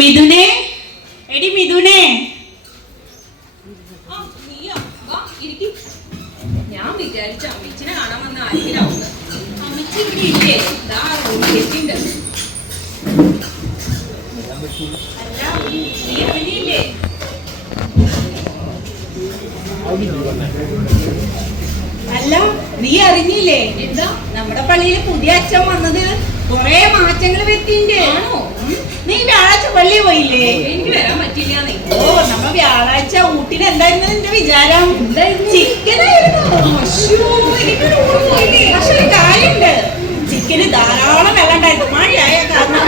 മിഥുനെ, എടി മിഥുനെ. ഞാൻ വിചാരിച്ച അമ്മച്ചിനെ കാണാൻ വന്ന ആരെങ്കിലും അമ്മച്ചി ഇവിടെ ഇല്ലേ? റൂമിലെത്തിണ്ട്. അല്ല നീ അറിഞ്ഞില്ലേ? അല്ല നീ അറിഞ്ഞില്ലേ? എന്താ? നമ്മുടെ പള്ളിയിൽ പുതിയ അച്ഛൻ വന്നത് കൊറേ മാറ്റങ്ങൾ വരുത്തിണ്ട്. ആണോ? നീ വ്യാഴാഴ്ച പള്ളി പോയില്ലേ? എനിക്ക് വരാൻ പറ്റില്ല. ഓ, നമ്മ വ്യാഴാഴ്ച ഊട്ടിന് എന്തായിരുന്നു നിന്റെ വിചാരം? ചിക്കൻ ആയിരുന്നു. പക്ഷെ ഒരു കാര്യമുണ്ട്, ചിക്കന് ധാരാളം വെള്ളം ഉണ്ടായിരുന്നു. മഴയായ കാരണം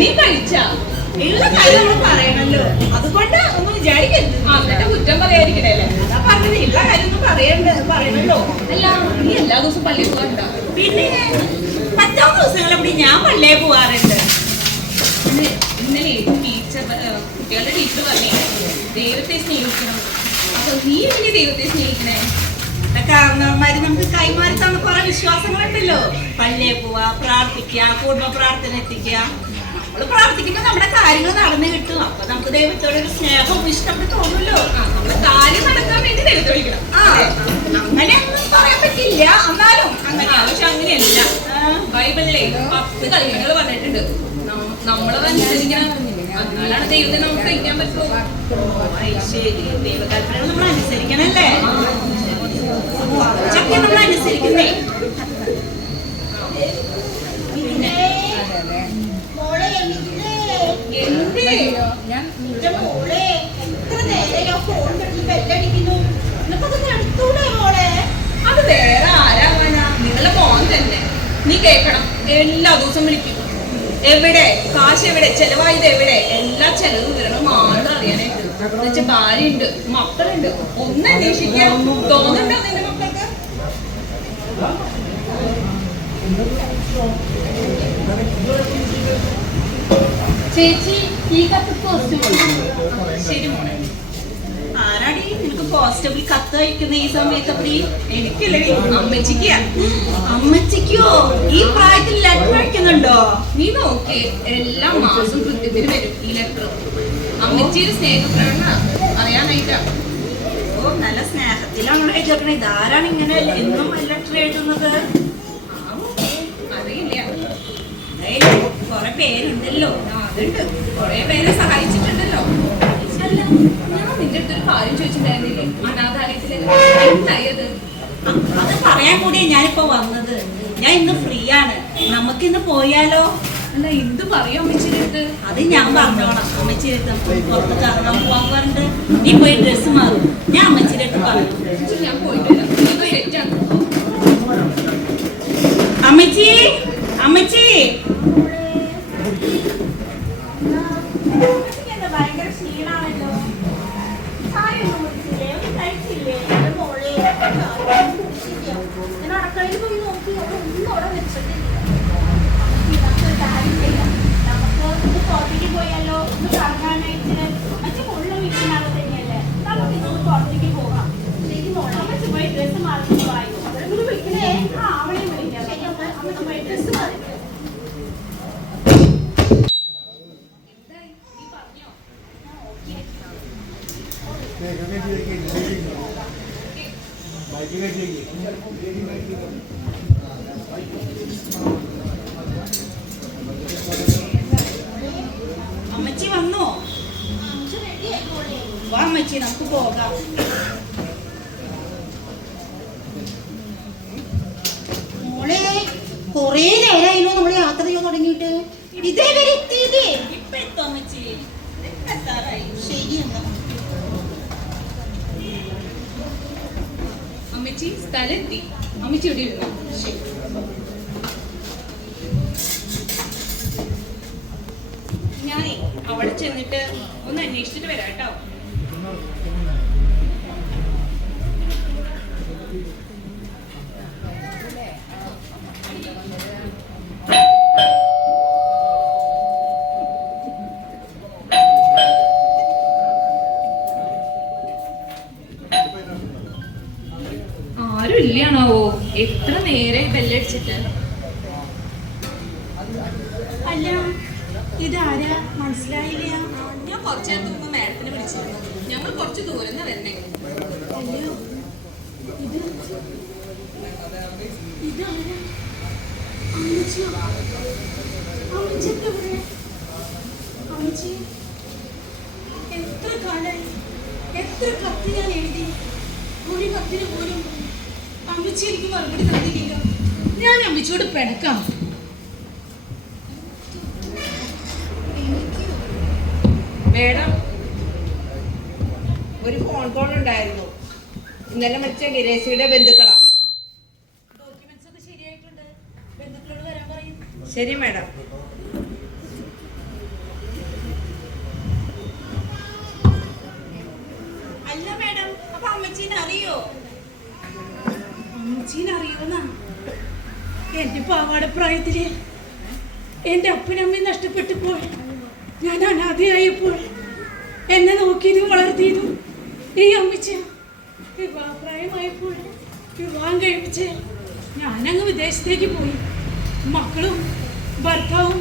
നീ കഴിച്ചാ? ഉള്ള കാര്യം നമ്മൾ പറയണല്ലോ, അതുകൊണ്ട് ഒന്നും വിചാരിക്കരുത്. എന്നിട്ട് കുറ്റം പറയാതിരിക്കണല്ലേ? അതാ പറഞ്ഞത്, ഉള്ള കാര്യം ഒന്നും പറയണല്ലോ. അല്ല, നീ എല്ലാ ദിവസവും പള്ളിയിൽ പോകാറുണ്ടോ? പിന്നെ പറ്റാവുന്ന ദിവസങ്ങളെപ്പടി ഞാൻ പള്ളിയിൽ പോവാറുണ്ട്. ഇന്നലെ കുട്ടികളുടെ ടീച്ചർ പറഞ്ഞേ ദൈവത്തെ സ്നേഹിക്കണം. അപ്പൊ നീ എങ്ങനെ ദൈവത്തെ സ്നേഹിക്കണേ? കാരണവന്മാര് നമുക്ക് കൈമാറി തന്ന കുറെ വിശ്വാസങ്ങളുണ്ടല്ലോ. പള്ളിയിൽ പോവാ, പ്രാർത്ഥിക്കുക, കുടുംബ പ്രാർത്ഥന എത്തിക്കുക. നമ്മള് പ്രാർത്ഥിക്കുമ്പോ നമ്മുടെ കാര്യങ്ങൾ നടന്നു കിട്ടും. അപ്പൊ നമുക്ക് ദൈവത്തോടൊരു സ്നേഹവും ഇഷ്ടപ്പെട്ട് തോന്നുമല്ലോ. നമ്മുടെ കാര്യം നടക്കാൻ വേണ്ടി ദൈവത്തെ വിളിക്കണം. അങ്ങനെയൊന്നും പറയാൻ പറ്റില്ല, എന്നാലും അങ്ങനെയാ. പക്ഷെ അങ്ങനെയല്ല. ബൈബിളിലെ 10 കൽപ്പനകൾ പറഞ്ഞിട്ടുണ്ട്. നമ്മളതനുസരിക്കണം, എന്നാലാണ് ദൈവത്തെ നമുക്ക് സഹിക്കാൻ പറ്റുള്ളൂ. ശരി, ദൈവകൽപ്പനകൾ നമ്മൾ അനുസരിക്കണല്ലേ? നമ്മൾ അനുസരിക്കുന്നേ. അത് വേറെ ആരാവാനാ? നിങ്ങളുടെ മോൻ തന്നെ. നീ കേക്കണം, എല്ലാ ദിവസവും വിളിക്കും. എവിടെ കാശ്, എവിടെ ചെലവായത്, എവിടെ എല്ലാ ചെലവ് വിവരങ്ങളും മാത്രം അറിയാനായിട്ട്. എന്നുവെച്ചാൽ ഭാര്യയുണ്ട്, മക്കളുണ്ട്. ഒന്ന് അന്വേഷിക്കാൻ തോന്നുന്നുണ്ടോ നിന്റെ മക്കൾക്ക്? ചേച്ചി ഈ കത്ത് പോസ്റ്റ് ശരി മോനെ. ആരാടി നിനക്ക് പോസ്റ്റബിൾ കത്ത് അയക്കുന്ന ഈ സമയത്ത്? അപ്പടി എനിക്കല്ലേ, അമ്മച്ചിക്കാ. അമ്മച്ചിക്കോ? ഈ പ്രായത്തിൽ ലെറ്റർ അയക്കുന്നുണ്ടോ? നീ നോക്കി, എല്ലാ മാസവും കൃത്യത്തിന് വരും ഈ ലെറ്റർ. അമ്മച്ചിയുടെ സ്നേഹപ്രകടന അറിയാനായിട്ടാ. ഓ, നല്ല സ്നേഹത്തിലാണ് എഴുതേക്കണേ. ഇതാരാണ് ഇങ്ങനെ എന്നും ലെറ്റർ എഴുതുന്നത്? അറിയില്ല, കൊറേ പേരുണ്ടല്ലോ. അതുണ്ട്, കൊറേ പേരെ സഹായിച്ചിട്ടുണ്ടല്ലോ. അല്ല, ഞാൻ നിന്റെ അടുത്തൊരു കാര്യം ചോദിച്ചിട്ടുണ്ടായിരുന്നില്ലേ? അനാഥാലയത്തില് എന്തായത്? അത് പറയാൻ കൂടിയാ ഞാനിപ്പോ വന്നത്. ഞാൻ ഇന്ന് ഫ്രീ ആണ്, നമുക്കിന്ന് പോയാലോ? അല്ല, എന്ത് പറയും അമ്മച്ചിയുടെ അടുത്ത്? അത് ഞാൻ പറഞ്ഞോളാം. അമ്മച്ചിയുടെ അടുത്ത് പുറത്ത് കറങ്ങാൻ പോവാൻ പറഞ്ഞിട്ട് നീ പോയി ഡ്രസ്സ് മാറും. ഞാൻ അമ്മച്ചിയുടെ അടുത്ത് പറഞ്ഞു. ഞാൻ പോയിട്ടില്ല, സെറ്റാണ്. അമ്മച്ചി, അമ്മച്ചി, ഭയങ്കര ക്ഷീണാണല്ലോ. ഞാൻ അടുക്കളയിൽ പോയി നോക്കി, ഒന്നും അവിടെ വെച്ചിട്ടില്ല. നമുക്ക് പുറത്തേക്ക് പോയാലോ? ഒന്ന് കറങ്ങാനായിട്ട്. മറ്റേ കൊള്ള വീട്ടിനകത്ത് തന്നെയല്ലേ, നമുക്ക് ഇന്നൊന്ന് പുറത്തേക്ക് പോകാം. ശരി മോളെ, അമ്മച്ചി പോയി ഡ്രസ്സ് മാറി വായോ. അവരെ വിളിക്കണേ. അവളെ വിളിക്കാം. ശരി അമ്മ, അമ്മച്ചി പോയി ഡ്രസ്സ് മാറി. അമ്മച്ചി വന്നോ? വാ അമ്മച്ചി, നമുക്ക് പോകാം. മോളെ, കൊറേ നേരമായിരുന്നു നമ്മൾ യാത്ര ചെയ്യാൻ തുടങ്ങിയിട്ട്. ഇതേവരെ എത്തിയില്ലേ? ഇപ്പൊ എത്തും അമ്മച്ചി. ശരി എന്നാ. അമ്മച്ചി സ്ഥലത്തി. അമ്മച്ചി ഇവിടെ ഇരുന്നു. ശരി. ഞാനേ അവിടെ ചെന്നിട്ട് ഒന്ന് അന്വേഷിച്ചിട്ട് വരാം കേട്ടോ. ആരും ഇല്ലാണാവോ? എത്ര നേരെ ബെല്ലടിച്ചിട്ട്. അല്ല ഇതാരാ മനസ്സിലായില്ല. ഞാൻ കുറച്ചു നേരത്തെ മുമ്പ് മാഡത്തിനെ വിളിച്ചിരുന്നു. ഞങ്ങൾ കുറച്ച് ദൂരം നിന്ന് വരണേ. അയ്യോ ഇത് ഇതാരാ? അമ്മച്ചിയോ? അമ്മച്ചിക്ക് ഇവിടെ അമ്മച്ചി എത്ര കാലായി, എത്ര കത്ത് ഞാൻ എഴുതി. ഒരു കത്തിന് പോലും അമ്മച്ചി എനിക്ക് മറുപടി തന്നില്ല. ഞാൻ അമ്മച്ചിയോട് പിണക്കാം. മേഡം, ഒരു ഫോൺ കോൾ ഉണ്ടായിരുന്നു. ഇന്നലെ മരിച്ച ഗിരേശിയുടെ ബന്ധുക്കളാ. ഡോക്യുമെന്റ്സ് ഒക്കെ ശരിയായിട്ടുണ്ട്. ബന്ധുക്കളോട് വരാൻ പറയും. ശരി മേഡം. അല്ല മേഡം, അപ്പൊ അമ്മച്ചീനെ അറിയോ? അമ്മച്ചീനെ അറിയോന്നാ? എന്റെ പാവാടപ്രായത്തില് എന്റെ അപ്പനമ്മയും നഷ്ടപ്പെട്ടപ്പോൾ, ഞാൻ അനാഥയായപ്പോൾ എന്നെ നോക്കിയതും വളർത്തിയതും ഈ അമ്മച്ച. വിവാഹപ്രായമായപ്പോൾ വിവാഹം കഴിപ്പിച്ച് ഞാനങ്ങ് വിദേശത്തേക്ക് പോയി. മക്കളും ഭർത്താവും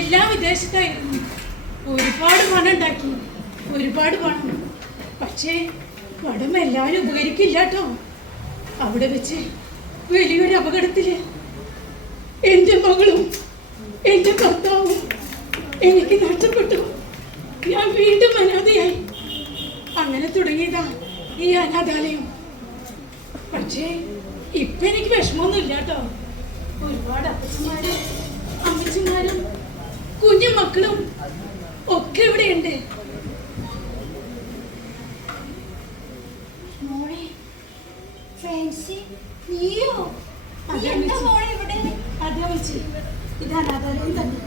എല്ലാം വിദേശത്തായിരുന്നു. ഒരുപാട് പണം ഉണ്ടാക്കി, ഒരുപാട് പണം. പക്ഷേ പണം എല്ലാവരും ഉപകരിക്കില്ല കേട്ടോ. അവിടെ വെച്ച് വലിയൊരു അപകടത്തില് എൻ്റെ മകളും എൻ്റെ ഭർത്താവും എനിക്ക് നഷ്ടപ്പെട്ടു. ഞാൻ വീണ്ടും അനാഥയായി. അങ്ങനെ തുടങ്ങിയതാ ഈ അനാഥാലയം. പക്ഷേ ഇപ്പൊ എനിക്ക് വിഷമമൊന്നുമില്ല കേട്ടോ. ഒരുപാട് അപ്പച്ചന്മാരും അമ്മച്ചിമാരും കുഞ്ഞു മക്കളും ഒക്കെ ഇവിടെ ഉണ്ട്. മോളെ ഫാൻസി, നീയോ? അതെ അമ്മച്ചി, ഇത് അനാഥാലയം തന്നെ.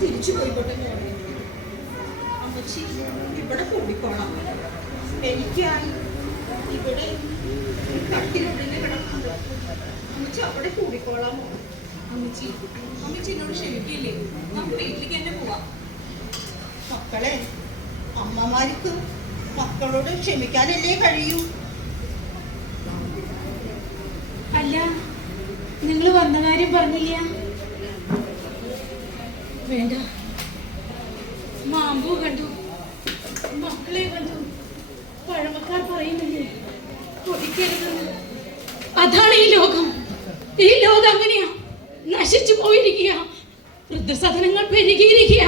തിരിച്ചു പോയിക്കോട്ടെ മോളെ. അമ്മച്ചി ഇവിടെ കൂടിക്കോളാം. എനിക്കായി ഇവിടെ കട്ടിലുള്ളിൽ കിടക്കുന്നത്. അമ്മച്ചി അവിടെ കൂടിക്കോളാമോ? അമ്മച്ചി അമ്മച്ചി എന്നോട് ക്ഷമിക്കില്ലേ? നമുക്ക് വീട്ടിലേക്ക് തന്നെ പോവാം. മക്കളെ, അമ്മമാർക്ക് മക്കളോട് ക്ഷമിക്കാനല്ലേ കഴിയൂ. അല്ല, നിങ്ങൾ വന്ന കാര്യം പറഞ്ഞില്ല? വേണ്ട. മാമ്പു കണ്ടു, മക്കളെ കണ്ടു. പഴമക്കാർ പറയുന്നില്ലേ, കൊതിക്കരുതെന്ന്. അതാണ് ഈ ലോകം. ഈ ലോകം അങ്ങനെയാ, നശിച്ചു പോയിരിക്കുക. വൃദ്ധസദനങ്ങൾ പെരുകിയിരിക്കുക.